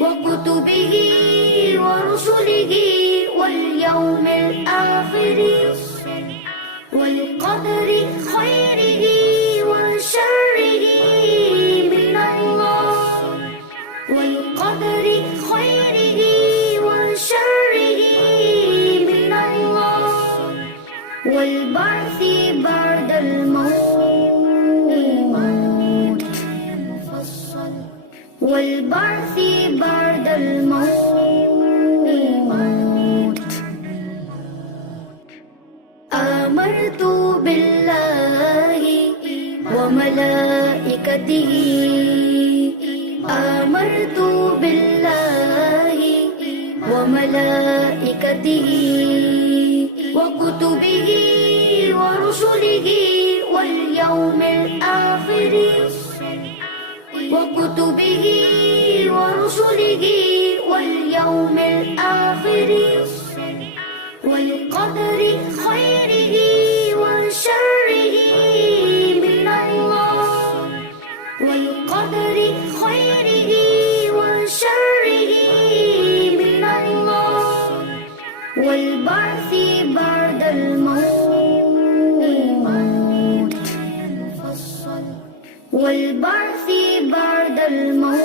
وكتبه ورسله واليوم الآخر والقدر خيره وشره من الله، والقدر خيره وشره من الله، والبعث بعد الموت، والبعث بعد الموت. آمنت بالله وملائكته، آمنت بالله وملائكته وكتبه ورسله واليوم الآخر، وكتبه ورسله واليوم الآخر والقدر خيره وشره من الله، والقدر خيره وشره من الله، والبعث بعد الموت، والبعث بعد الموت.